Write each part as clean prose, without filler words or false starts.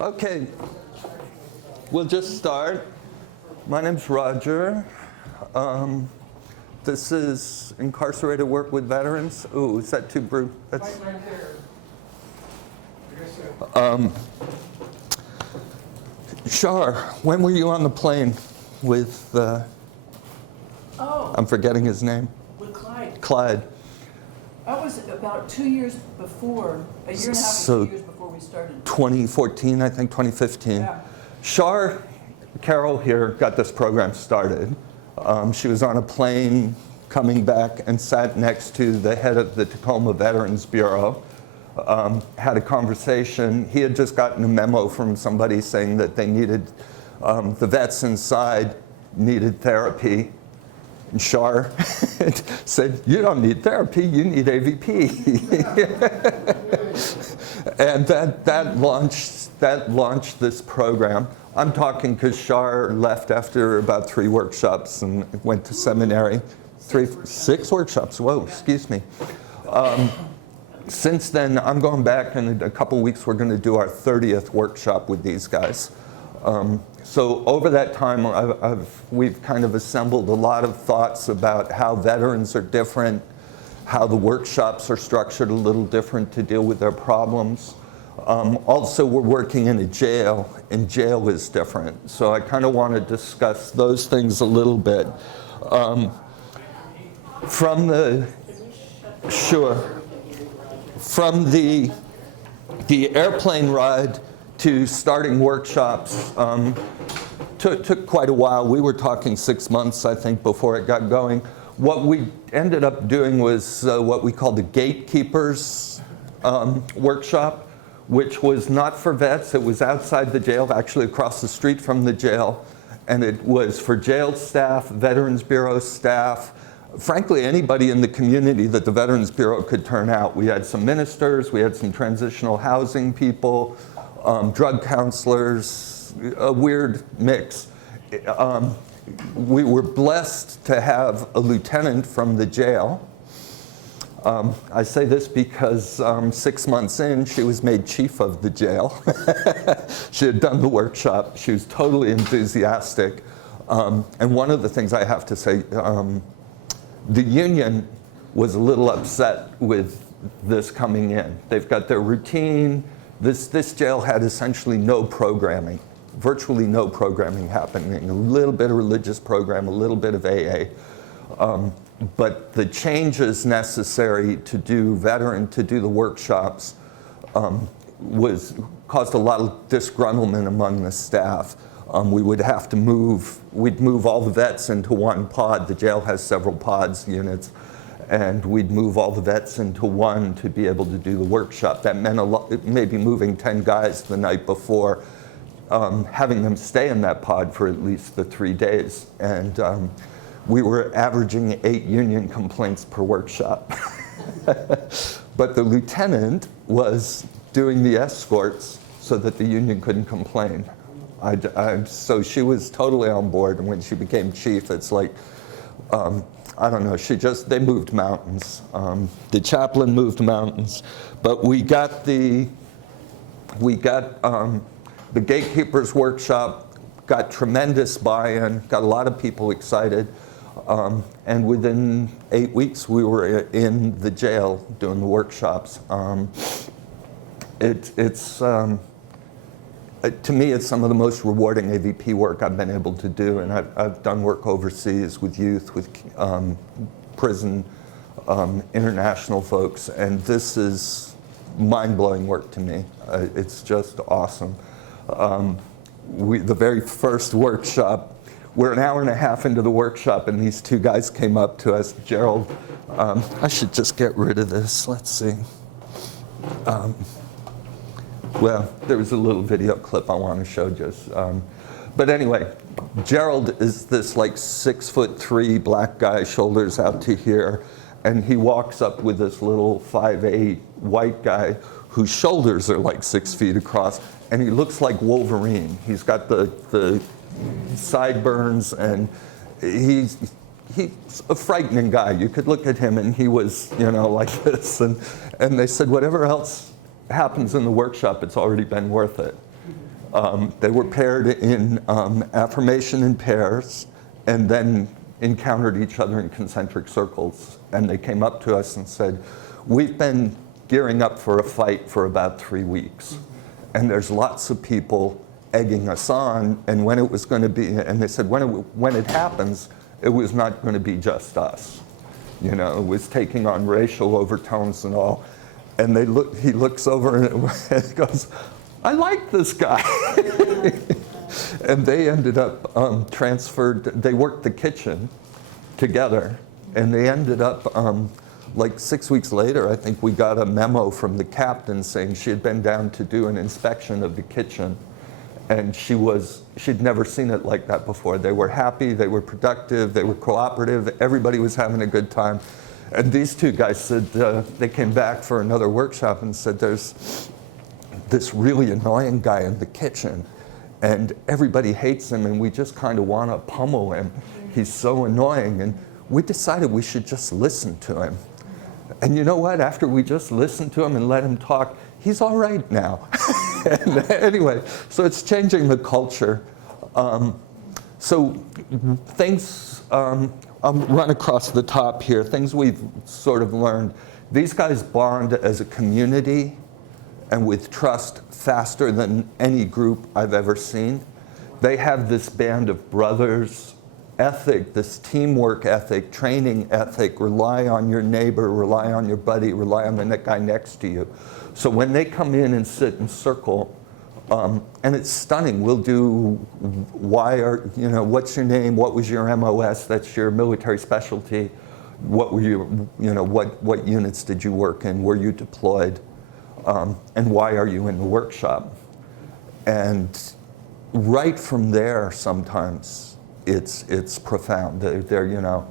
Okay, we'll just start. My name's Roger. This is Incarcerated Work with Veterans. Ooh, is that too brute? That's right there. Shar, when were you on the plane with, I'm forgetting his name. With Clyde. Clyde. I was about 2 years before, a year and a half So- or 2 years before we started. 2014, I think, 2015. Yeah. Shar, Carol here, got this program started. She was on a plane coming back and sat next to the head of the Tacoma Veterans Bureau. Had a conversation. He had just gotten a memo from somebody saying that they needed, the vets inside needed therapy. And Shar said, "You don't need therapy, you need AVP." And that launched this program. I'm talking because Shar left after about 3 workshops and went to seminary. 6 workshops, whoa, excuse me. Since then, I'm going back, and in a couple weeks we're going to do our 30th workshop with these guys. So over that time, we've kind of assembled a lot of thoughts about how veterans are different, how the workshops are structured a little different to deal with their problems. Also, we're working in a jail, and jail is different. So I kind of want to discuss those things a little bit. From the airplane ride to starting workshops took quite a while. We were talking 6 months, I think, before it got going. What we ended up doing was what we called the Gatekeepers workshop, which was not for vets. It was outside the jail, actually across the street from the jail. And it was for jail staff, Veterans Bureau staff, frankly, anybody in the community that the Veterans Bureau could turn out. We had some ministers, we had some transitional housing people, drug counselors, a weird mix. We were blessed to have a lieutenant from the jail. I say this because 6 months in, she was made chief of the jail. She had done the workshop. She was totally enthusiastic. And one of the things I have to say, the union was a little upset with this coming in. They've got their routine. This jail had essentially no programming, virtually no programming happening, a little bit of religious program, a little bit of AA. But the changes necessary to do the workshops caused a lot of disgruntlement among the staff. We would have to we'd move all the vets into one pod. The jail has several pods, units, and we'd move all the vets into one to be able to do the workshop. That meant maybe moving 10 guys the night before, having them stay in that pod for at least the 3 days. And we were averaging 8 union complaints per workshop. But the lieutenant was doing the escorts so that the union couldn't complain. So she was totally on board, and when she became chief, it's like, I don't know, they moved mountains. The chaplain moved mountains. But we got the Gatekeepers workshop, got tremendous buy-in, got a lot of people excited. And within 8 weeks, we were in the jail doing the workshops. To me, it's some of the most rewarding AVP work I've been able to do, and I've done work overseas with youth, with prison, international folks, and this is mind-blowing work to me. It's just awesome. The very first workshop, we're an hour and a half into the workshop, and these 2 guys came up to us. Gerald, I should just get rid of this. Let's see. Well, there was a little video clip I want to show just. But anyway, Gerald is this like 6'3" black guy, shoulders out to here, and he walks up with this little 5'8" white guy whose shoulders are like 6 feet across, and he looks like Wolverine. He's got the sideburns, and he's a frightening guy. You could look at him, and he was, like this. And they said, whatever else happens in the workshop, it's already been worth it. They were paired in affirmation in pairs, and then encountered each other in concentric circles. And they came up to us and said, we've been gearing up for a fight for about 3 weeks. And there's lots of people egging us on, and when it was going to be, and they said, when it happens, it was not going to be just us. You know, it was taking on racial overtones and all. And he looks over and goes, I like this guy. And they ended up transferred, they worked the kitchen together, and they ended up, like 6 weeks later, I think we got a memo from the captain saying she had been down to do an inspection of the kitchen, and she'd never seen it like that before. They were happy, they were productive, they were cooperative, everybody was having a good time. And these two guys said, they came back for another workshop and said, there's this really annoying guy in the kitchen, and everybody hates him, and we just kind of want to pummel him. He's so annoying, and we decided we should just listen to him. And you know what? After we just listened to him and let him talk, he's all right now. And anyway, so it's changing the culture. So things, I'll run across the top here, things we've sort of learned. These guys bond as a community and with trust faster than any group I've ever seen. They have this band of brothers ethic, this teamwork ethic, training ethic, rely on your neighbor, rely on your buddy, rely on the guy next to you. So when they come in and sit in circle, and it's stunning, we'll do, what's your name, what was your MOS, that's your military specialty, what were you, what units did you work in, were you deployed, and why are you in the workshop? And right from there, sometimes, it's profound. They're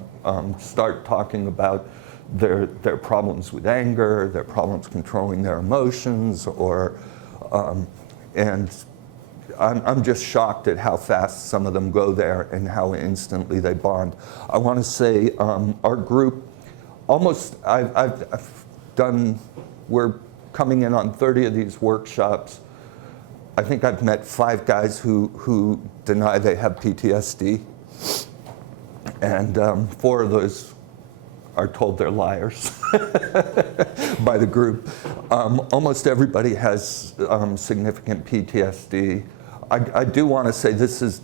start talking about their problems with anger, their problems controlling their emotions, and I'm just shocked at how fast some of them go there and how instantly they bond. I want to say our group, we're coming in on 30 of these workshops. I think I've met 5 guys who deny they have PTSD, and 4 of those are told they're liars by the group. Almost everybody has significant PTSD. I do want to say this is,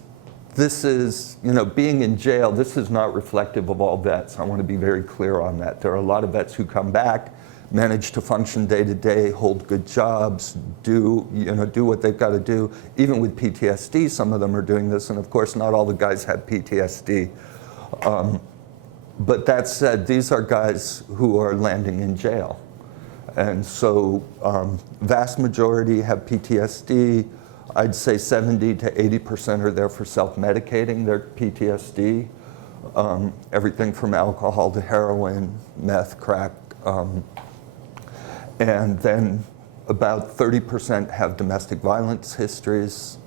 being in jail, this is not reflective of all vets. I want to be very clear on that. There are a lot of vets who come back, manage to function day to day, hold good jobs, do what they've got to do. Even with PTSD, some of them are doing this, and of course not all the guys have PTSD. But that said, these are guys who are landing in jail. And so vast majority have PTSD. I'd say 70 to 80% are there for self-medicating their PTSD. Everything from alcohol to heroin, meth, crack, and then about 30% have domestic violence histories.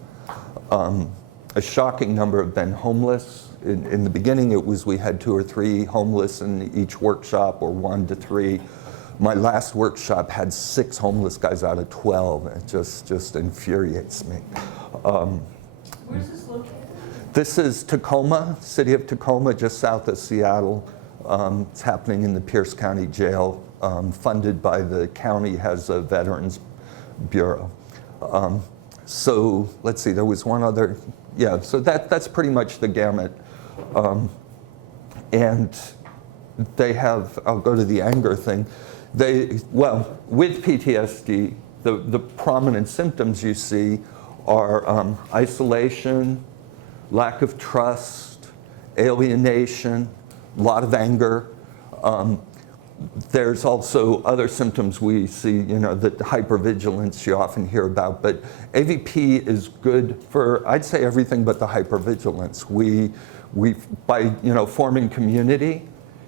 A shocking number have been homeless. In the beginning, it was we had 2 or 3 homeless in each workshop, or 1 to 3. My last workshop had 6 homeless guys out of 12. It just infuriates me. Where's this located? This is Tacoma, city of Tacoma, just south of Seattle. It's happening in the Pierce County Jail, funded by the county, has a Veterans Bureau. So let's see, there was one other, so that's pretty much the gamut. And they have, I'll go to the anger thing. With PTSD, the prominent symptoms you see are isolation, lack of trust, alienation, a lot of anger. There's also other symptoms we see, the hypervigilance you often hear about, but AVP is good for, I'd say, everything but the hypervigilance. By forming community,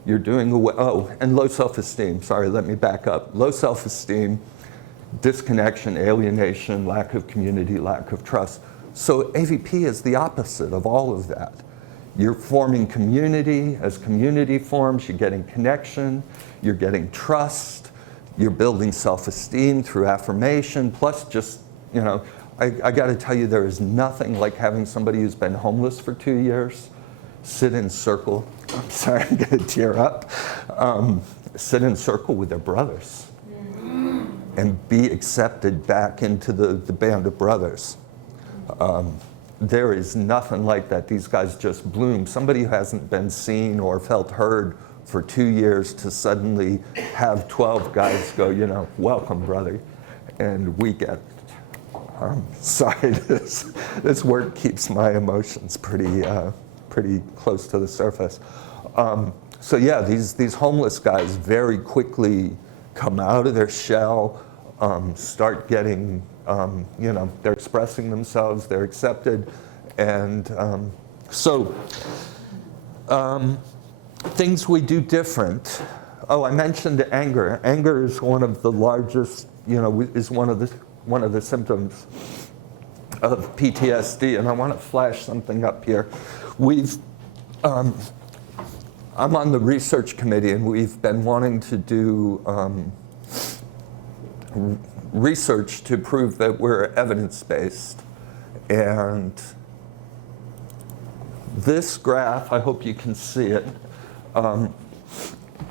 you're doing away, and low self-esteem, sorry, let me back up. Low self-esteem, disconnection, alienation, lack of community, lack of trust. So AVP is the opposite of all of that. You're forming community. As community forms, you're getting connection, you're getting trust, you're building self-esteem through affirmation, plus just, I got to tell you, there is nothing like having somebody who's been homeless for 2 years sit in circle. I'm sorry, I'm going to tear up. Sit in circle with their brothers and be accepted back into the band of brothers. There is nothing like that. These guys just bloom. Somebody who hasn't been seen or felt heard for 2 years to suddenly have 12 guys go, welcome, brother. And we get, sorry, this word keeps my emotions pretty close to the surface. So yeah, these homeless guys very quickly come out of their shell, start getting, they're expressing themselves, they're accepted, and things we do different. Oh, I mentioned anger. Anger is one of the largest, is one of the symptoms of PTSD, and I want to flash something up here. I'm on the research committee, and we've been wanting to do research to prove that we're evidence-based. And this graph, I hope you can see it,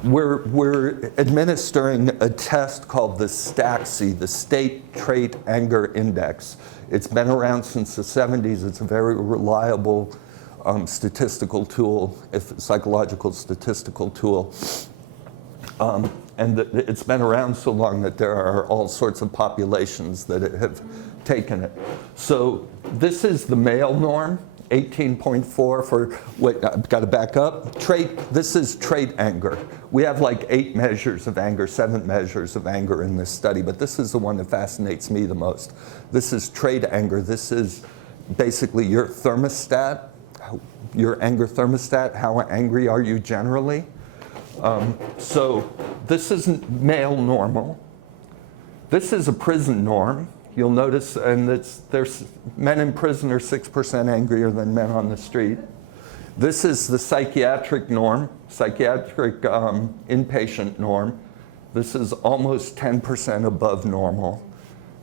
we're administering a test called the STAXI, the State Trait Anger Index. It's been around since the 70s. It's a very reliable statistical tool, psychological statistical tool. And it's been around so long that there are all sorts of populations that have taken it. So this is the male norm, 18.4 for, wait, I've got to back up. This is trait anger. We have like 8 measures of anger, 7 measures of anger in this study, but this is the one that fascinates me the most. This is trait anger. This is basically your thermostat, your anger thermostat, how angry are you generally? So this isn't male normal. This is a prison norm. You'll notice, and there's men in prison are 6% angrier than men on the street. This is the psychiatric norm, psychiatric inpatient norm. This is almost 10% above normal.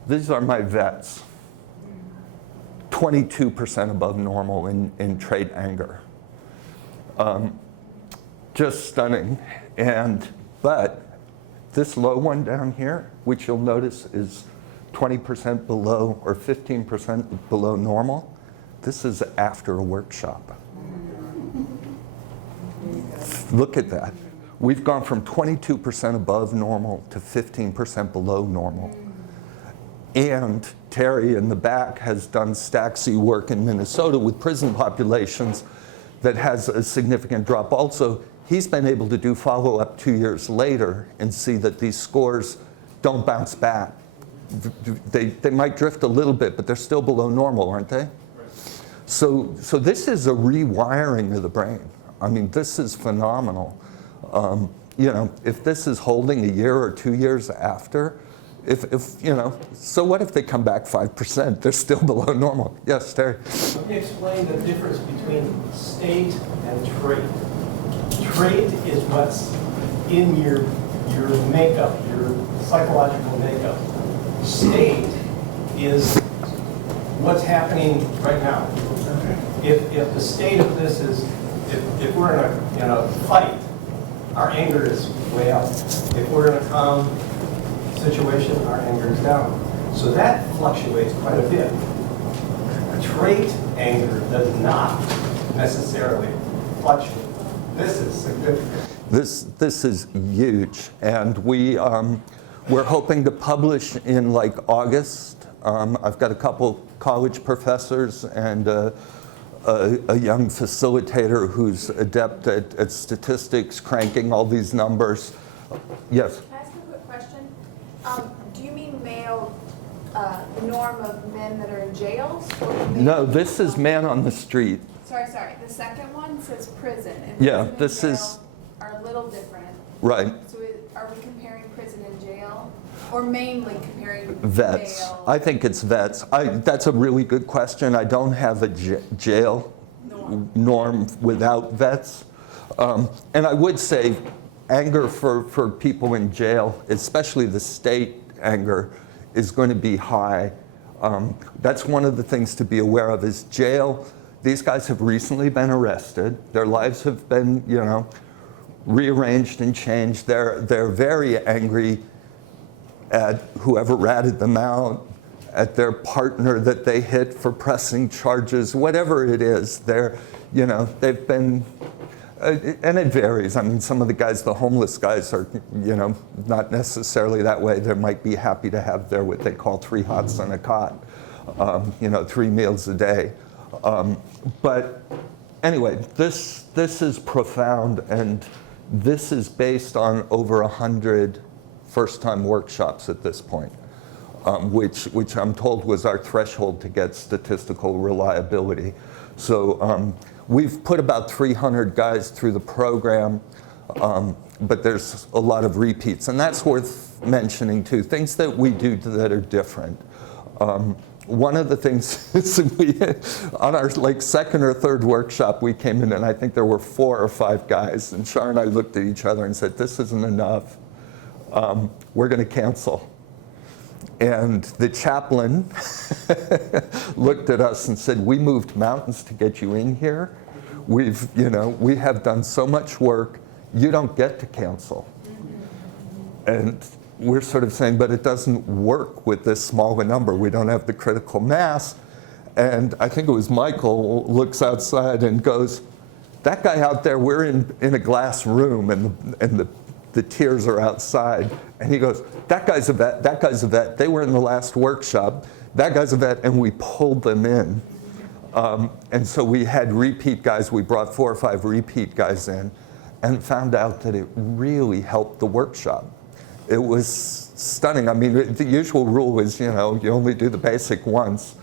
These are my vets. 22% above normal in trait anger. Just stunning. But this low one down here, which you'll notice is 20% below or 15% below normal, this is after a workshop. Look at that. We've gone from 22% above normal to 15% below normal. And Terry in the back has done STAXI work in Minnesota with prison populations that has a significant drop. Also, he's been able to do follow-up 2 years later and see that these scores don't bounce back. They might drift a little bit, but they're still below normal, aren't they? Right. So this is a rewiring of the brain. I mean, this is phenomenal. If this is holding a year or 2 years after, so what if they come back 5%? They're still below normal. Yes, Terry? Let me explain the difference between state and trait. Trait is what's in your makeup, your psychological makeup. State is what's happening right now. If the state of this is, if we're in a fight, our anger is way up. If we're in a calm situation, our anger is down. So that fluctuates quite a bit. Trait anger does not necessarily fluctuate. This is significant. This is huge, and we're hoping to publish in like August. I've got a couple college professors and a young facilitator who's adept at statistics, cranking all these numbers. Yes? Can I ask a quick question? Do you mean male, the norm of men that are in jails? No, this is man on the street. Sorry. The second one says prison. And Yeah, prison this and is- jail are a little different. Right. So are we comparing prison and jail? Or mainly comparing Vets. male? I think it's vets. That's a really good question. I don't have a jail norm without vets. And I would say anger for people in jail, especially the state anger, is going to be high. That's one of the things to be aware of is jail. These guys have recently been arrested. Their lives have been, rearranged and changed. They're very angry at whoever ratted them out, at their partner that they hit for pressing charges, whatever it is. They've been, and it varies. I mean, some of the guys, the homeless guys are, not necessarily that way. They might be happy to have their, what they call 3 hots and a cot, 3 meals a day. But anyway, this is profound, and this is based on over 100 first-time workshops at this point, which I'm told was our threshold to get statistical reliability. So we've put about 300 guys through the program, but there's a lot of repeats, and that's worth mentioning too. Things that we do that are different. One of the things is on our second or third workshop, we came in and I think there were 4 or 5 guys, and Shar and I looked at each other and said, "This isn't enough. We're going to cancel." And the chaplain looked at us and said, "We moved mountains to get you in here. We have done so much work. You don't get to cancel." And we're sort of saying, but it doesn't work with this small a number. We don't have the critical mass. And I think it was Michael looks outside and goes, "That guy out there, we're in a glass room and the tears are outside." And he goes, "That guy's a vet, that guy's a vet. They were in the last workshop. That guy's a vet," and we pulled them in. And so we had repeat guys. We brought 4 or 5 repeat guys in and found out that it really helped the workshop. It was stunning. I mean, the usual rule is, you only do the basic once.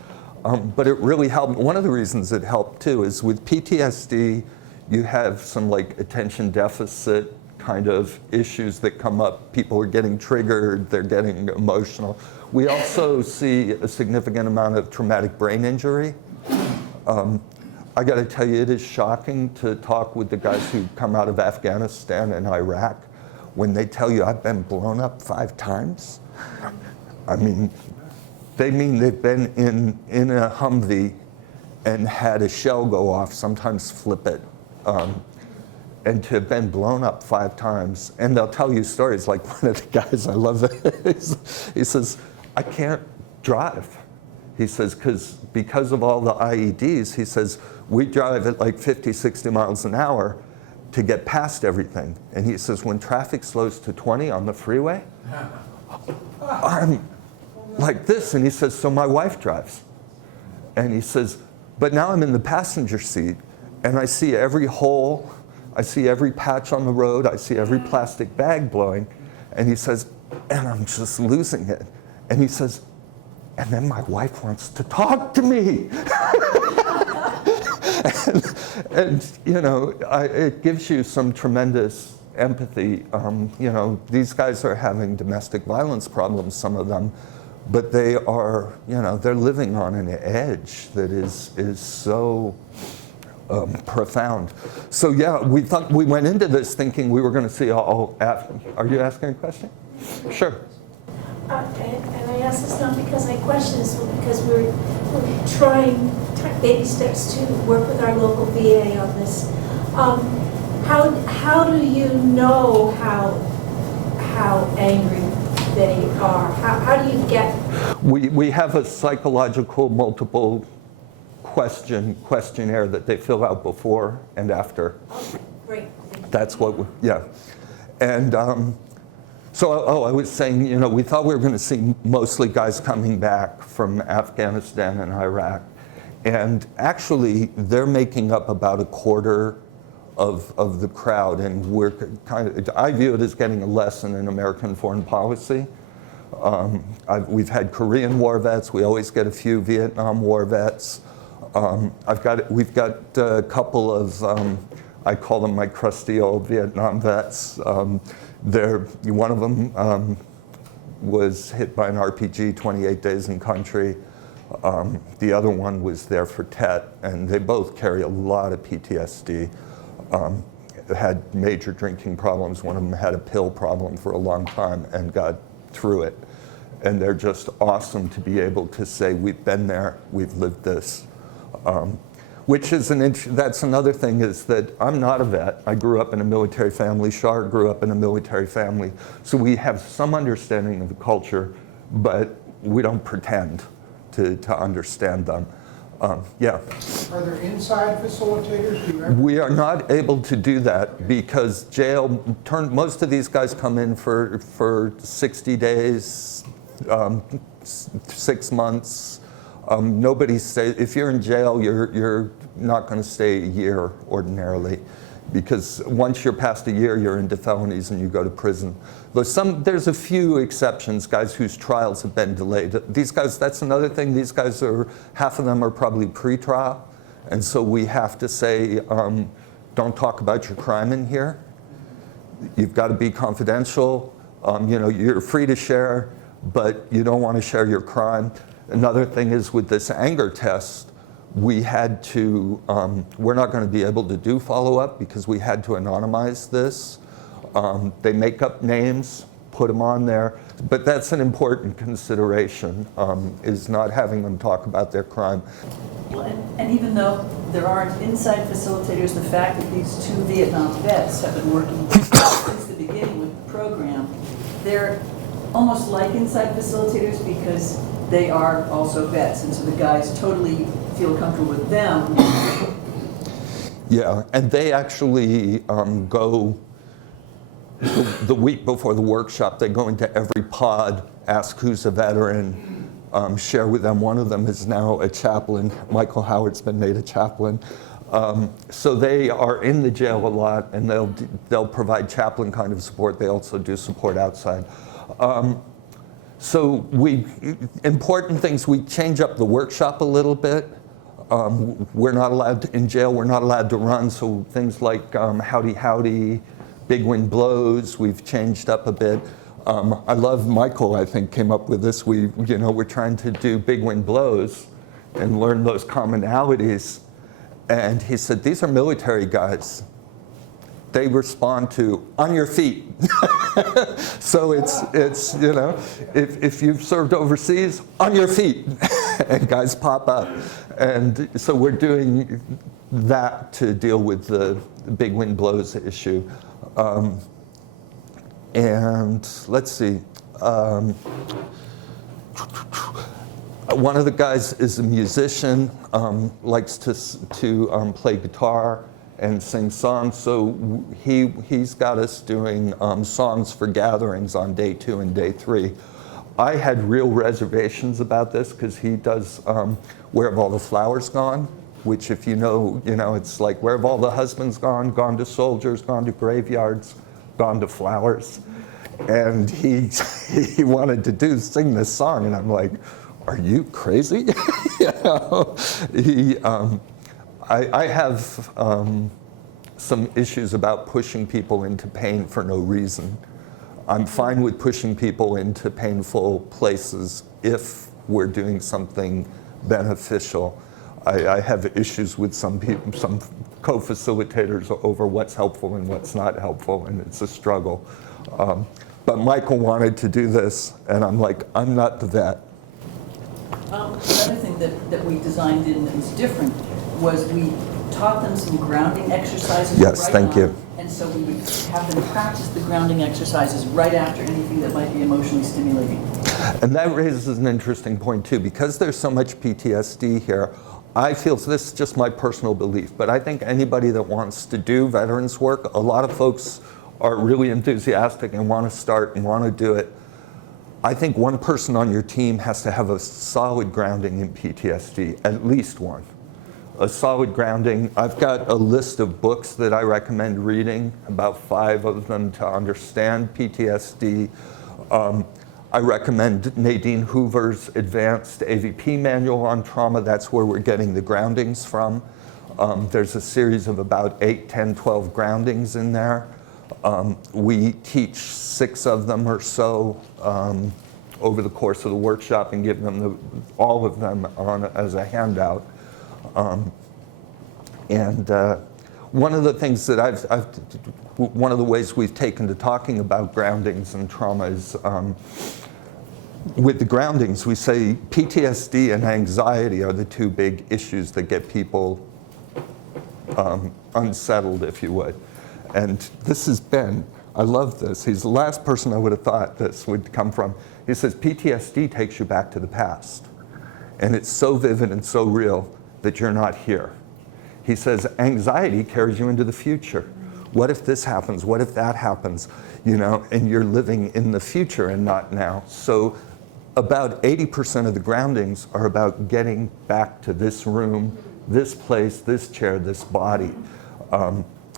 But it really helped. One of the reasons it helped too is with PTSD, you have some attention deficit kind of issues that come up. People are getting triggered, they're getting emotional. We also see a significant amount of traumatic brain injury. I got to tell you, it is shocking to talk with the guys who come out of Afghanistan and Iraq when they tell you, "I've been blown up 5 times." I mean, they mean they've been in a Humvee and had a shell go off, sometimes flip it, and to have been blown up 5 times. And they'll tell you stories like one of the guys, I love it, he says, "I can't drive." He says, because of all the IEDs, he says, we drive at 50, 60 miles an hour to get past everything. And he says, when traffic slows to 20 on the freeway, I'm like this. And he says, so my wife drives. And he says, but now I'm in the passenger seat and I see every hole, I see every patch on the road, I see every plastic bag blowing. And he says, and I'm just losing it. And he says, and then my wife wants to talk to me. and it gives you some tremendous empathy. These guys are having domestic violence problems, some of them, but they are, they're living on an edge that is so profound. So yeah, we went into this thinking we were going to see all. Are you asking a question? Sure. And I ask this not because I question this, but because we're trying baby steps to work with our local VA on this. How do you know how angry they are? How do you get? We have a psychological multiple questionnaire that they fill out before and after. Okay, great. That's what yeah. And so I was saying, we thought we were going to see mostly guys coming back from Afghanistan and Iraq. And actually, they're making up about a quarter of the crowd. And we're I view it as getting a lesson in American foreign policy. We've had Korean war vets. We always get a few Vietnam war vets. We've got a couple of, I call them my crusty old Vietnam vets. One of them was hit by an RPG, 28 days in country. The other one was there for TET, and they both carry a lot of PTSD. Had major drinking problems. One of them had a pill problem for a long time and got through it. and they're just awesome to be able to say, we've been there, we've lived this. Which is that's another thing, is that I'm not a vet. I grew up in a military family. Shar grew up in a military family. So we have some understanding of the culture, but we don't pretend to understand them. Yeah. Are there inside facilitators? Do you ever? We are not able to do that because jail, most of these guys come in for 60 days, 6 months. Nobody stays, if you're in jail, you're not going to stay a year ordinarily, because once you're past a year, you're into felonies and you go to prison. There's a few exceptions, guys whose trials have been delayed. These guys, that's another thing, these guys half of them are probably pre-trial, and so we have to say, don't talk about your crime in here. You've got to be confidential. You're free to share, but you don't want to share your crime. Another thing is, with this anger test, we had to, we're not going to be able to do follow-up because we had to anonymize this. They make up names, put them on there, but that's an important consideration, is not having them talk about their crime. Well, and even though there aren't inside facilitators, the fact that these 2 Vietnam vets have been working since the beginning with the program, they're almost like inside facilitators because they are also vets, and so the guys totally feel comfortable with them. Yeah, and they actually go the week before the workshop. They go into every pod, ask who's a veteran, share with them. One of them is now a chaplain. Michael Howard's been made a chaplain. So they are in the jail a lot, and they'll provide chaplain kind of support. They also do support outside. So important things, we change up the workshop a little bit. We're not allowed in jail, we're not allowed to run, so things like howdy howdy, big wind blows, we've changed up a bit. I love Michael, I think, came up with this. We're trying to do big wind blows and learn those commonalities. And he said, these are military guys. They respond to, on your feet. So it's if you've served overseas, on your feet, and guys pop up. And so we're doing that to deal with the big wind blows issue. And let's see. One of the guys is a musician, likes to play guitar and sing songs. So he's got us doing songs for gatherings on day 2 and day 3. I had real reservations about this because he does Where Have All the Flowers Gone? Which, if you know, it's like, where have all the husbands gone? Gone to soldiers, gone to graveyards, gone to flowers. And he wanted to sing this song, and I'm like, are you crazy? I have some issues about pushing people into pain for no reason. I'm fine with pushing people into painful places if we're doing something beneficial. I have issues with some people, some co-facilitators, over what's helpful and what's not helpful, and it's a struggle. But Michael wanted to do this, and I'm like, I'm not the vet. Another thing that we designed in that was different was we taught them some grounding exercises. Yes, right thank on, you. And so we would have them practice the grounding exercises right after anything that might be emotionally stimulating. And that raises an interesting point too, because there's so much PTSD here. I feel, so this is just my personal belief, but I think anybody that wants to do veterans work, a lot of folks are really enthusiastic and want to start and want to do it. I think one person on your team has to have a solid grounding in PTSD, at least one. A solid grounding. I've got a list of books that I recommend reading, about 5 of them, to understand PTSD. I recommend Nadine Hoover's Advanced AVP Manual on Trauma. That's where we're getting the groundings from. There's a series of about 8, 10, 12 groundings in there. We teach 6 of them or so over the course of the workshop and give them all of them as a handout. One of the things that one of the ways we've taken to talking about groundings and trauma is with the groundings, we say PTSD and anxiety are the two big issues that get people unsettled, if you would. And this is Ben. I love this. He's the last person I would have thought this would come from. He says PTSD takes you back to the past. And it's so vivid and so real that you're not here. He says anxiety carries you into the future. What if this happens? What if that happens? You know, and you're living in the future and not now. So about 80% of the groundings are about getting back to this room, this place, this chair, this body,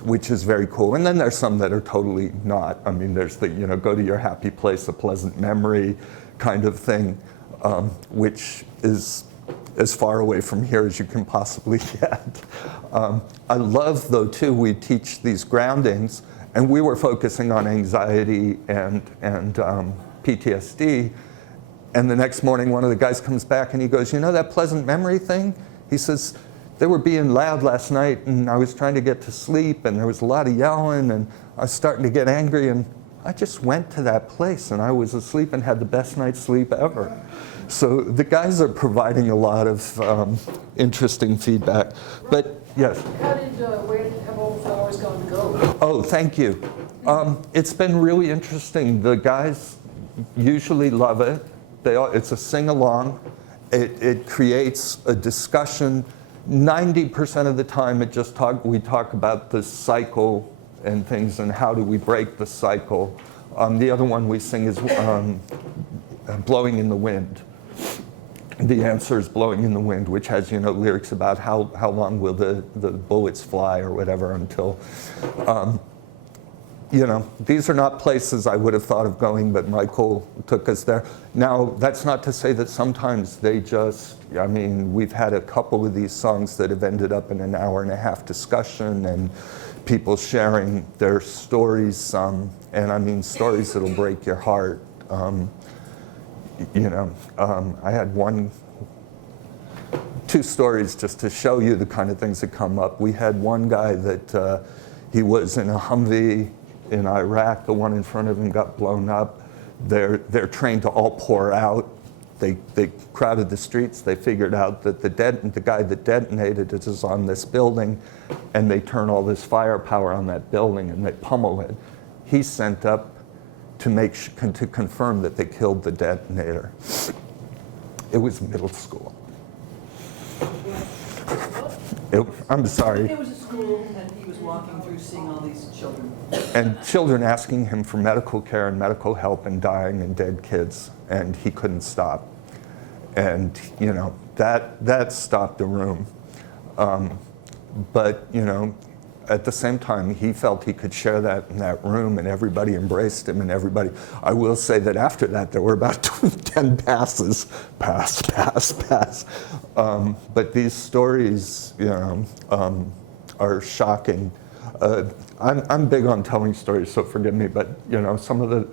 which is very cool. And then there's some that are totally not. I mean, there's the, you know, go to your happy place, a pleasant memory kind of thing, which is as far away from here as you can possibly get. I love, though, too, we teach these groundings, and we were focusing on anxiety and PTSD. And the next morning, one of the guys comes back and he goes, you know that pleasant memory thing? He says, they were being loud last night and I was trying to get to sleep and there was a lot of yelling and I was starting to get angry and I just went to that place and I was asleep and had the best night's sleep ever. So the guys are providing a lot of interesting feedback. But yes? How did, where have all the flowers gone to go? Oh, thank you. It's been really interesting. The guys usually love it. It's a sing-along. It creates a discussion. 90% of the time we talk about the cycle and things and how do we break the cycle. The other one we sing is Blowing in the Wind. The answer is Blowing in the Wind, which has, you know, lyrics about how long will the bullets fly or whatever until, you know, these are not places I would have thought of going, but Michael took us there. Now, that's not to say that sometimes they just, I mean, we've had a couple of these songs that have ended up in an hour-and-a-half discussion and people sharing their stories, and I mean stories that'll break your heart. You know, I had two stories just to show you the kind of things that come up. We had one guy that he was in a Humvee in Iraq. The one in front of him got blown up. They're trained to all pour out. They crowded the streets. They figured out that the guy that detonated it is on this building, and they turn all this firepower on that building and they pummel it. He's sent up to confirm that they killed the detonator. It was middle school. I'm sorry. It was a school, and he was walking through, seeing all these children. And children asking him for medical care and medical help and dying and dead kids, and he couldn't stop. And, you know, that stopped the room. But, you know, at the same time, he felt he could share that in that room, and everybody embraced him, and everybody. I will say that after that, there were about 10 passes. Pass. But these stories, you know, are shocking. I'm big on telling stories, so forgive me, but, you know, some of the,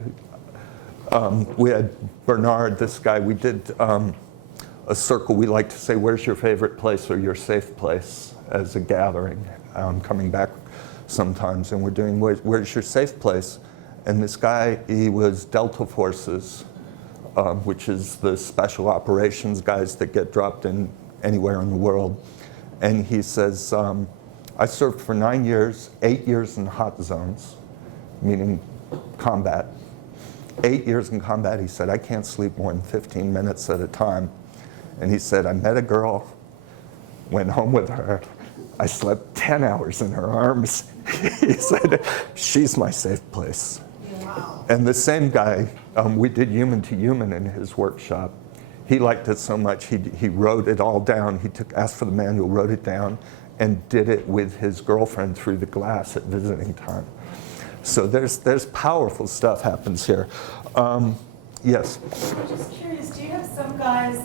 we had Bernard, this guy, we did a circle. We like to say, where's your favorite place or your safe place as a gathering? Coming back sometimes, and we're doing where's your safe place? And this guy, he was Delta Forces, which is the special operations guys that get dropped in anywhere in the world. And he says, I served for 9 years, 8 years in hot zones, meaning combat. 8 years in combat, he said, I can't sleep more than 15 minutes at a time. And he said, I met a girl, went home with her, I slept 10 hours in her arms. He said, she's my safe place. Wow. And the same guy, we did human to human in his workshop. He liked it so much, he wrote it all down. He asked for the manual, wrote it down, and did it with his girlfriend through the glass at visiting time. So there's powerful stuff happens here. Yes? I'm just curious, do you have some guys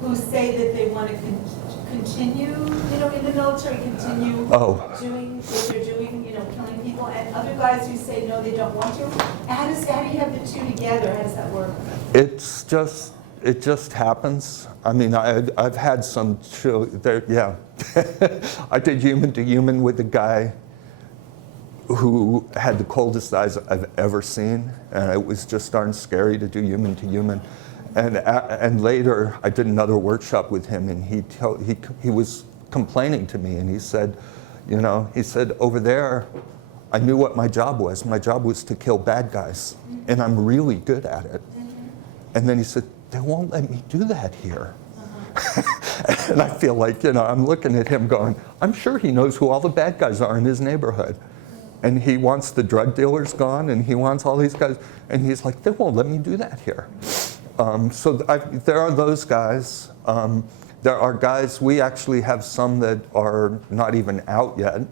who say that they want to continue, you know, in the military, continue doing what they're doing, you know, killing people, and other guys who say no, they don't want to? How do you have the two together? How does that work? It just happens. I mean, I've had some, yeah. I did human to human with a guy who had the coldest eyes I've ever seen, and it was just darn scary to do human to human. And later, I did another workshop with him, and he was complaining to me, and he said, over there, I knew what my job was. My job was to kill bad guys, and I'm really good at it. And then he said, they won't let me do that here. And I feel like, I'm looking at him going, I'm sure he knows who all the bad guys are in his neighborhood. And he wants the drug dealers gone, and he wants all these guys. And he's like, they won't let me do that here. There are those guys. There are guys, we actually have some that are not even out yet.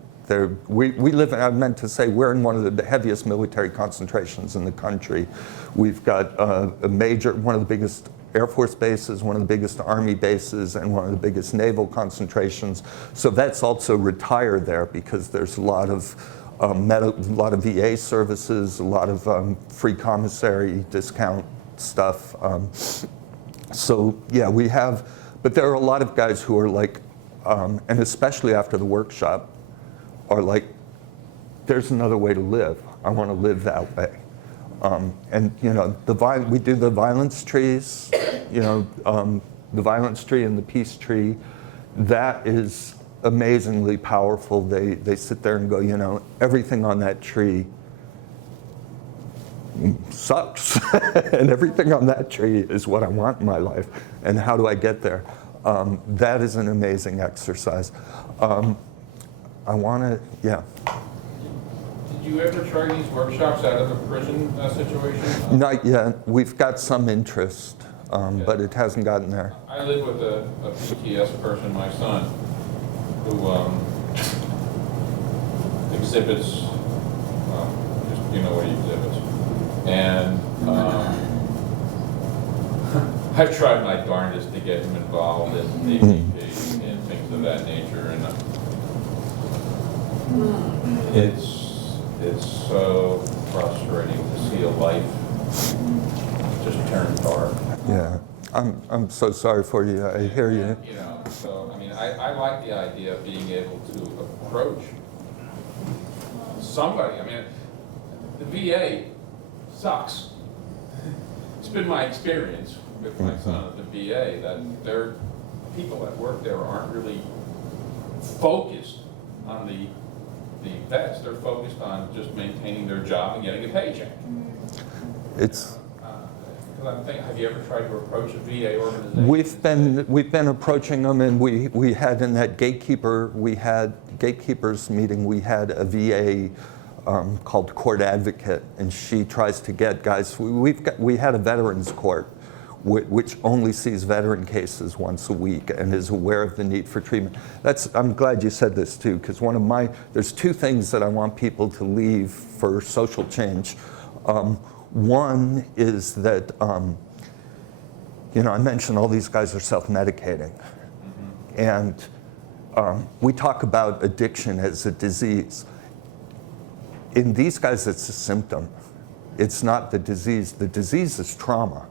We live in, I meant to say, we're in one of the heaviest military concentrations in the country. We've got one of the biggest Air Force bases, one of the biggest Army bases, and one of the biggest naval concentrations. So that's also retired there because there's a lot of VA services, a lot of free commissary discount stuff. So yeah, we have, but there are a lot of guys who are like, and especially after the workshop, are like, there's another way to live. I want to live that way. And we do the violence trees, the violence tree and the peace tree. That is amazingly powerful. They sit there and go, everything on that tree sucks. And everything on that tree is what I want in my life. And how do I get there? That is an amazing exercise. I want to, yeah. Did you ever try these workshops out of a prison situation? Not yet. We've got some interest, but it hasn't gotten there. I live with a PTS person, my son, who exhibits, just what he exhibits. And I've tried my darndest to get him involved in AVP and things of that nature, and it's so frustrating to see a life just turn dark. Yeah, I'm so sorry for you. I hear you. So I like the idea of being able to approach somebody. The VA sucks. It's been my experience with my son at the VA that their people that work there aren't really focused on the vets. They're focused on just maintaining their job and getting a paycheck. Have you ever tried to approach a VA organization? We've been approaching them, and we had in that gatekeepers meeting, we had a VA called Court Advocate, and she tries to get guys. We had a veterans court, which only sees veteran cases once a week and is aware of the need for treatment. I'm glad you said this too, because there's two things that I want people to leave for social change. One is that, I mentioned all these guys are self-medicating. And we talk about addiction as a disease. In these guys, it's a symptom. It's not the disease. The disease is trauma.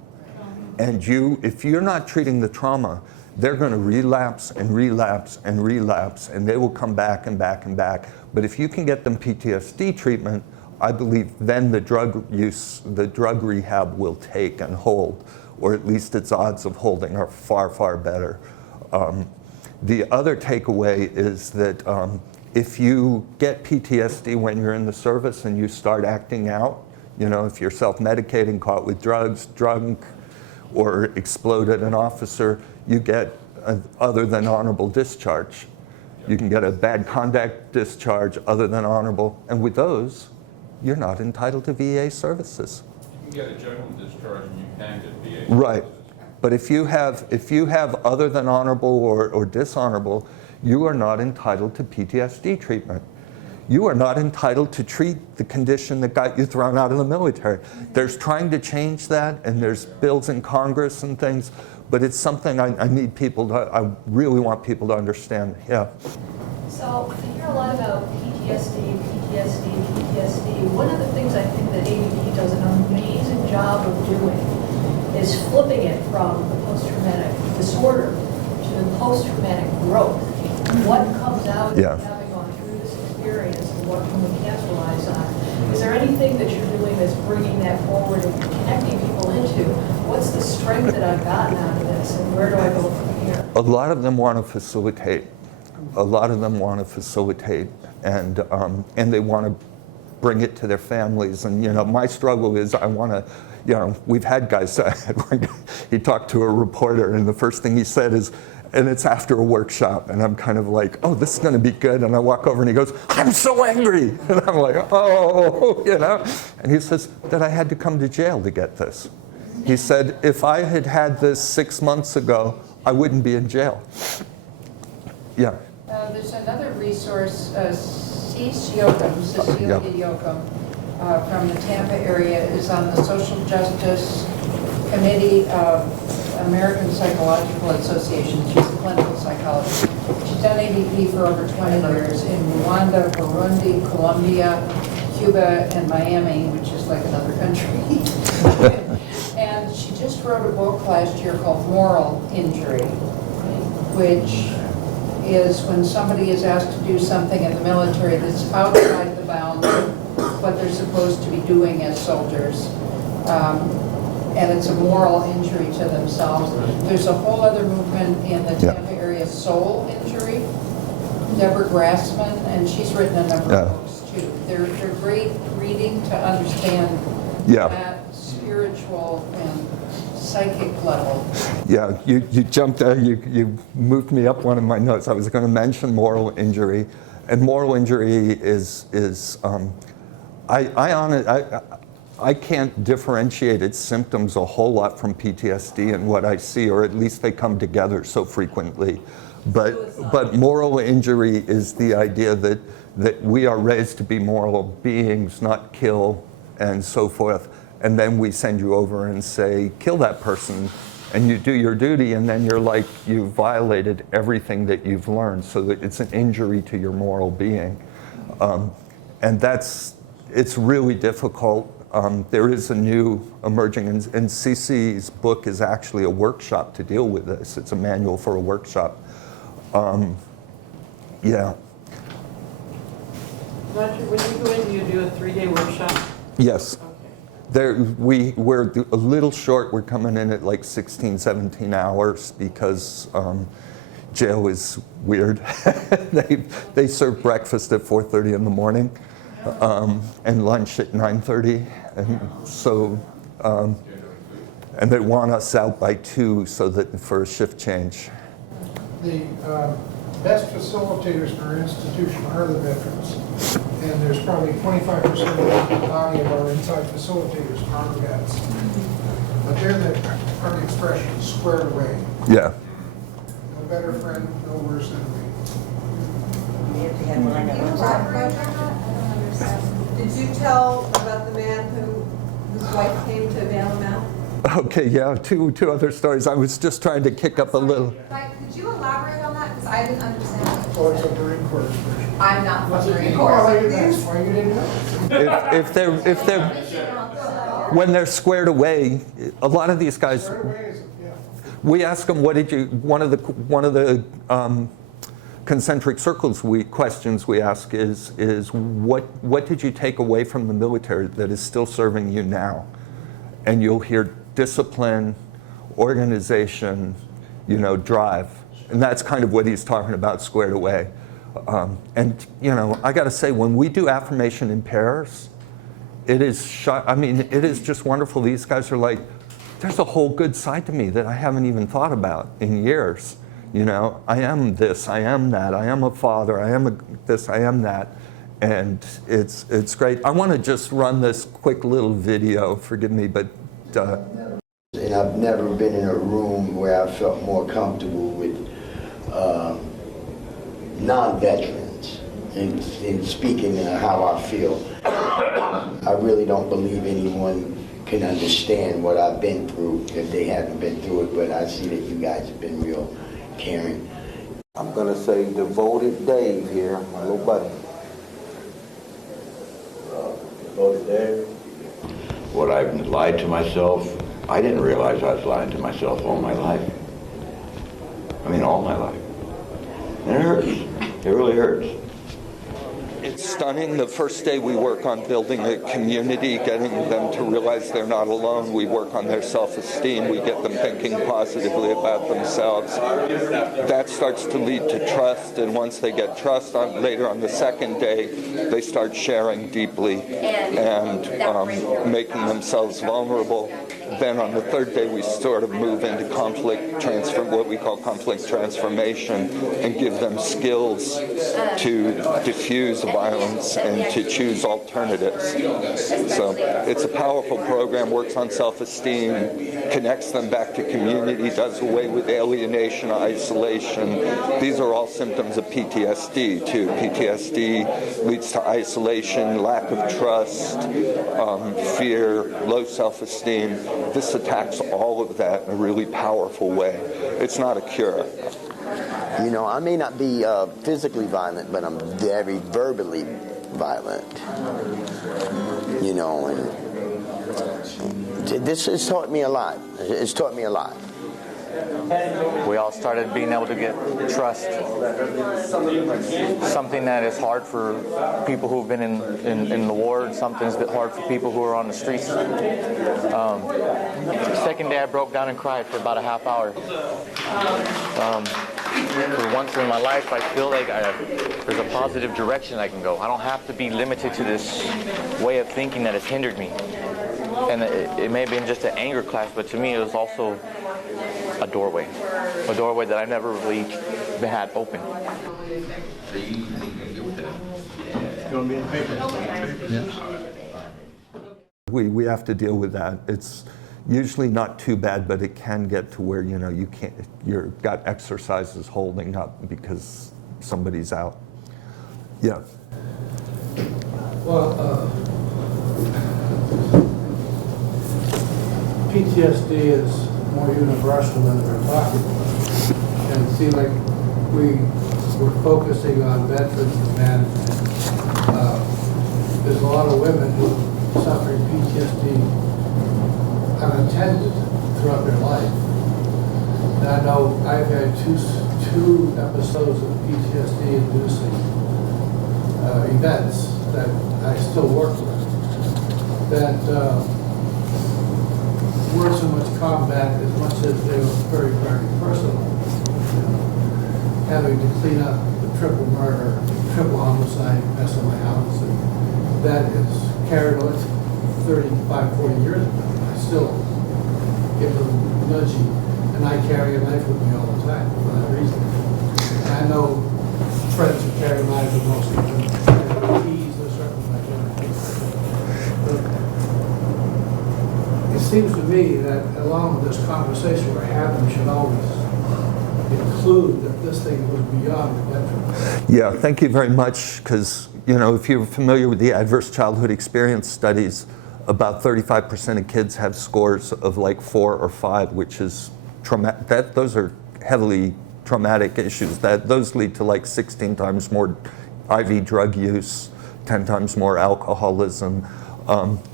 And if you're not treating the trauma, they're going to relapse and relapse and relapse, and they will come back and back and back. But if you can get them PTSD treatment, I believe then the drug rehab will take and hold, or at least its odds of holding are far, far better. The other takeaway is that if you get PTSD when you're in the service and you start acting out, if you're self-medicating, caught with drugs, drunk, or exploded an officer, you get other than honorable discharge. You can get a bad conduct discharge other than honorable, and with those, you're not entitled to VA services. You can get a general discharge and you can get VA services. Right, but if you have other than honorable or dishonorable, you are not entitled to PTSD treatment. You are not entitled to treat the condition that got you thrown out of the military. There's trying to change that, and there's bills in Congress and things, but it's something I really want people to understand. Yeah. So I hear a lot about PTSD. One of the things I think that AVP does an amazing job of doing is flipping it from the post-traumatic disorder to the post-traumatic growth. What comes out of having gone through this experience, what can we capitalize on? Is there anything that you're doing that's bringing that forward and connecting people into, what's the strength that I've gotten out of this, and where do I go from here? A lot of them want to facilitate. A lot of them want to facilitate, and they want to bring it to their families. And my struggle is I want to, we've had guys. He talked to a reporter, and the first thing he said is, and it's after a workshop, and I'm kind of like, oh, this is going to be good. And I walk over, and he goes, I'm so angry, and I'm like, oh, And he says that I had to come to jail to get this. He said, if I had had this 6 months ago, I wouldn't be in jail. Yeah. There's another resource, Cecilia Yoakum, from the Tampa area, is on the Social Justice Committee of American Psychological Association. She's a clinical psychologist. She's done AVP for over 20 years in Rwanda, Burundi, Colombia, Cuba, and Miami, which is like another country. And she just wrote a book last year called Moral Injury, which is when somebody is asked to do something in the military that's outside the bounds of what they're supposed to be doing as soldiers. And it's a moral injury to themselves. There's a whole other movement in the Tampa area, soul injury. Deborah Grassman, and she's written a number of books too. They're great reading to understand that spiritual and psychic level. Yeah, you jumped, you moved me up one of my notes. I was going to mention moral injury, and moral injury is I can't differentiate its symptoms a whole lot from PTSD and what I see, or at least they come together so frequently. But moral injury is the idea that we are raised to be moral beings, not kill, and so forth. And then we send you over and say, kill that person, and you do your duty, and then you're like, you've violated everything that you've learned, so that it's an injury to your moral being. And it's really difficult. There is a new emerging, and Cece's book is actually a workshop to deal with this. It's a manual for a workshop. Yeah. Roger, when you go in, you do a 3-day workshop? Yes. We're a little short. We're coming in at like 16, 17 hours because jail is weird. They serve breakfast at 4:30 in the morning and lunch at 9:30. And so, and they want us out by 2 so that for a shift change. The best facilitators in our institution are the veterans. And there's probably 25% of the body of our inside facilitators are vets. But they're the expression, squared away. Yeah. No better friend, no worse enemy. Did you tell about the man whose wife came to bail him out? Okay, yeah, two other stories. I was just trying to kick up a little. Right, could you elaborate on that? Because I didn't understand. Oh, it's a Marine Corps expression. I'm not from the Marine Oh, Corps. that's why you didn't know. If they're when they're squared away, a lot of these guys. Squared away is, yeah. We ask them, what did you? One of the concentric circles questions we ask is what did you take away from the military that is still serving you now? And you'll hear discipline, organization, drive, and that's kind of what he's talking about, squared away. And I got to say, when we do affirmation in pairs, it is it is just wonderful. These guys are like, there's a whole good side to me that I haven't even thought about in years. I am this, I am that, I am a father, I am this, I am that. And it's great. I want to just run this quick little video, forgive me, but. And I've never been in a room where I felt more comfortable with non-veterans in speaking how I feel. I really don't believe anyone can understand what I've been through if they haven't been through it, but I see that you guys have been real caring. I'm gonna say devoted Dave here, my little buddy. Devoted Dave. What I've lied to myself, I didn't realize I was lying to myself all my life. I mean, all my life. And it hurts. It really hurts. It's stunning. The first day we work on building a community, getting them to realize they're not alone. We work on their self-esteem. We get them thinking positively about themselves. That starts to lead to trust, and once they get trust, later on the second day, they start sharing deeply and making themselves vulnerable. Then on the third day, we sort of move into what we call conflict transformation, and give them skills to diffuse violence and to choose alternatives. So it's a powerful program, works on self-esteem, connects them back to community, does away with alienation, isolation. These are all symptoms of PTSD, too. PTSD leads to isolation, lack of trust, fear, low self-esteem. This attacks all of that in a really powerful way. It's not a cure. You know, I may not be physically violent, but I'm very verbally violent. You know, and this has taught me a lot. It's taught me a lot. We all started being able to get trust. Something that is hard for people who've been in the war, something's a bit hard for people who are on the streets. Second day I broke down and cried for about a half hour. For once in my life, I feel like there's a positive direction I can go. I don't have to be limited to this way of thinking that has hindered me. And it may have been just an anger clash, but to me it was also a doorway that I've never really had open. You want me in the paper? Yeah. We have to deal with that. It's usually not too bad, but it can get to where, you know, you've got exercises holding up because somebody's out. Yeah. Well, PTSD is more universal than we're talking about. And it seems like we were focusing on veterans and men. There's a lot of women who are suffering PTSD unattended throughout their life. And I know I've had two episodes of PTSD-inducing events that I still work with that weren't so much combat as much as they were very, very personal. You know, having to clean up the triple murder, triple homicide, mess in my house, and that is carried on 35, 40 years ago. I still get a little nudgy, and I carry a knife with me all the time for that reason. And I know friends who carry knives with most of them, keys, those sort of things. But it seems to me that along with this conversation we're having, we should always include that this thing was beyond the veterans. Yeah, thank you very much, because, you know, if you're familiar with the adverse childhood experience studies, about 35% of kids have scores of like 4 or 5, which is traumatic. Those are heavily traumatic issues. Those lead to like 16 times more IV drug use, 10 times more alcoholism.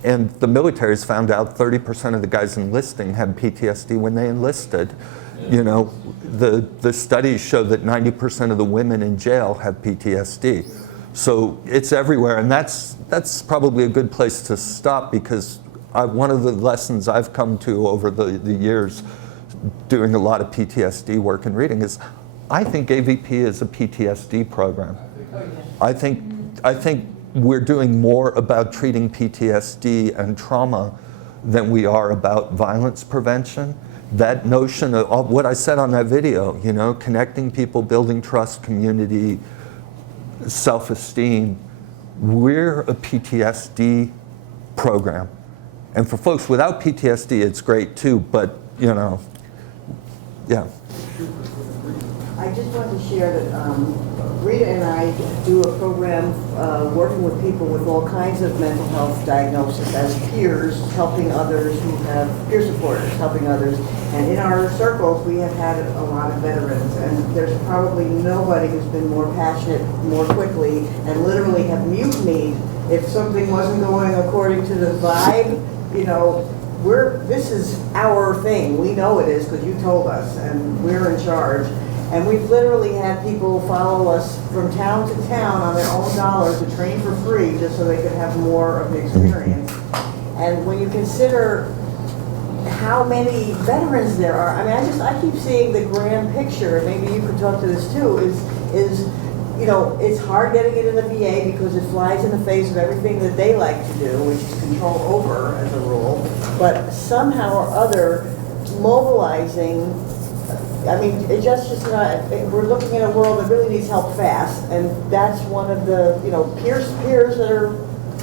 And the military's found out 30% of the guys enlisting had PTSD when they enlisted. You know, the studies show that 90% of the women in jail have PTSD. So it's everywhere, and that's probably a good place to stop, because one of the lessons I've come to over the years doing a lot of PTSD work and reading is I think AVP is a PTSD program. I think we're doing more about treating PTSD and trauma than we are about violence prevention. That notion of what I said on that video, you know, connecting people, building trust, community, self-esteem. We're a PTSD program. And for folks without PTSD, it's great too, but, you know, yeah. I just want to share that Rita and I do a program working with people with all kinds of mental health diagnoses as peers, helping others who have peer supporters, helping others. And in our circles, we have had a lot of veterans, and there's probably nobody who's been more passionate more quickly and literally have mutinied if something wasn't going according to the vibe. You know, this is our thing. We know it is because you told us, and we're in charge. And we've literally had people follow us from town to town on their own dollar to train for free, just so they could have more of the experience. And when you consider how many veterans there are, I mean, I keep seeing the grand picture, and maybe you could talk to this too, is you know, it's hard getting it in the VA because it flies in the face of everything that they like to do, which is control over as a rule, but somehow or other mobilizing, I mean, it's not, we're looking at a world that really needs help fast, and that's one of the, you know, peers that are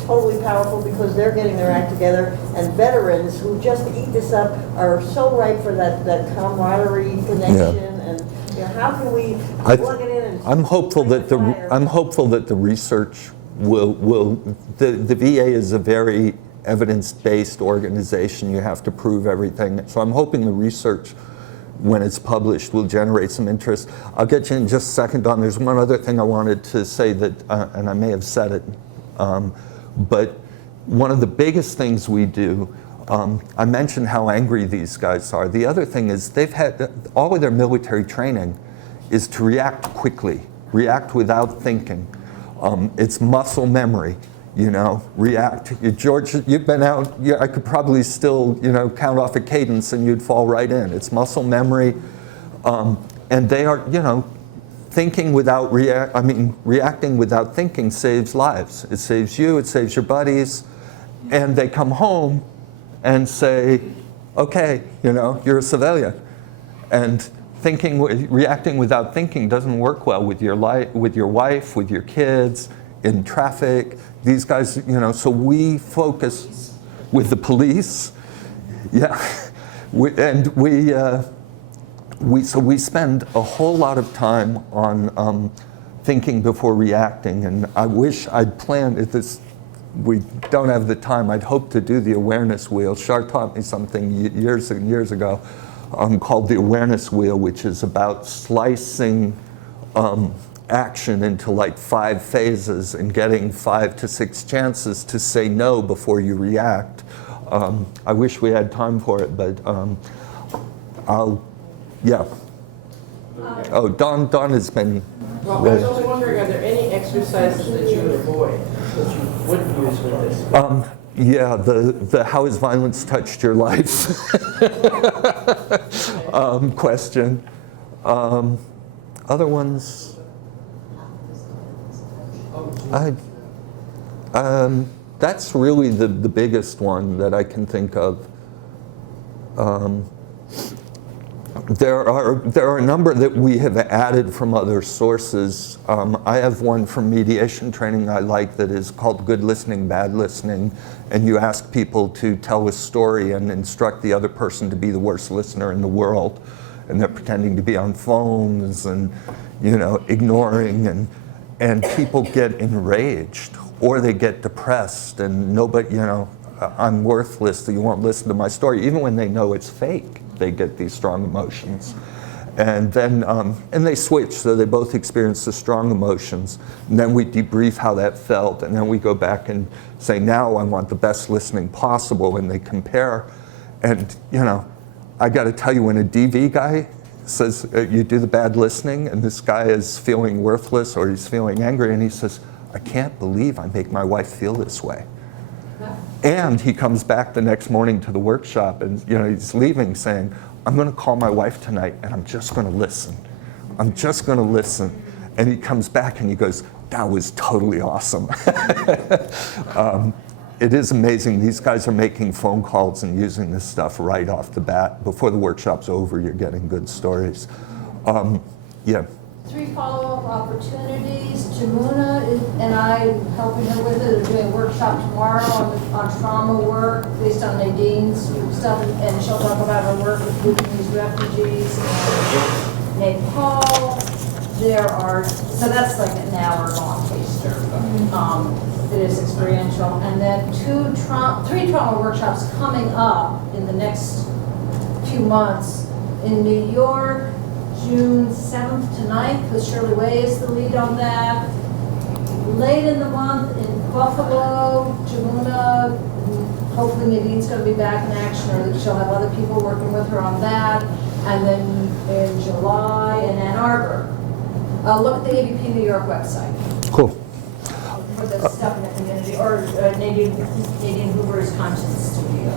totally powerful because they're getting their act together, and veterans who just eat this up are so ripe for that camaraderie connection, and you know, how can we plug it in and I'm hopeful that the research will the VA is a very evidence-based organization. You have to prove everything. So I'm hoping the research, when it's published, will generate some interest. I'll get you in just a second, Don. There's one other thing I wanted to say that, and I may have said it, but one of the biggest things we do, I mentioned how angry these guys are. The other thing is they've had, all of their military training is to react quickly, react without thinking. It's muscle memory, you know, react. George, you've been out, I could probably still, you know, count off a cadence and you'd fall right in. It's muscle memory, and they are, you know, thinking without reacting without thinking saves lives. It saves you, it saves your buddies, and they come home and say, okay, you know, you're a civilian. And reacting without thinking doesn't work well with your wife, with your kids, in traffic. These guys, you know, so we focus with the police, yeah, so we spend a whole lot of time on thinking before reacting, and I wish I'd planned this. We don't have the time. I'd hoped to do the awareness wheel. Shar taught me something years and years ago called the awareness wheel, which is about slicing action into like 5 phases and getting 5 to 6 chances to say no before you react. I wish we had time for it, but yeah. Oh, Don has been. Well, I was also wondering, are there any exercises that you would avoid, that you wouldn't use with this? Yeah, the how has violence touched your life question. Other ones, that's really the biggest one that I can think of. There are a number that we have added from other sources. I have one from mediation training I like that is called Good Listening, Bad Listening, and you ask people to tell a story and instruct the other person to be the worst listener in the world, and they're pretending to be on phones and, you know, ignoring, and people get enraged or they get depressed and nobody, you know, I'm worthless, you won't listen to my story, even when they know it's fake. They get these strong emotions. And then, and they switch, so they both experience the strong emotions. And then we debrief how that felt, and then we go back and say, now I want the best listening possible, and they compare. And, you know, I gotta tell you, when a DV guy says, you do the bad listening, and this guy is feeling worthless or he's feeling angry, and he says, I can't believe I make my wife feel this way. And he comes back the next morning to the workshop, and you know, he's leaving saying, I'm going to call my wife tonight and I'm just going to listen. I'm just going to listen. And he comes back and he goes, that was totally awesome. It is amazing. These guys are making phone calls and using this stuff right off the bat. Before the workshop's over, you're getting good stories. Yeah. 3 follow-up opportunities. Jamuna and I, helping her with it, are doing a workshop tomorrow on trauma work based on Nadine's stuff, and she'll talk about her work with Vietnamese refugees in Nepal. So that's like an hour-long taster. It is experiential. And then 3 trauma workshops coming up in the next few months in New York, June 7th to 9th, with Shirley Way is the lead on that. Late in the month in Buffalo, Jamuna, hopefully Nadine's going to be back in action, or she'll have other people working with her on that. And then in July in Ann Arbor. Look at the AVP New York website Cool. for the stuff in the community, or Nadine Hoover's Conscience Studio.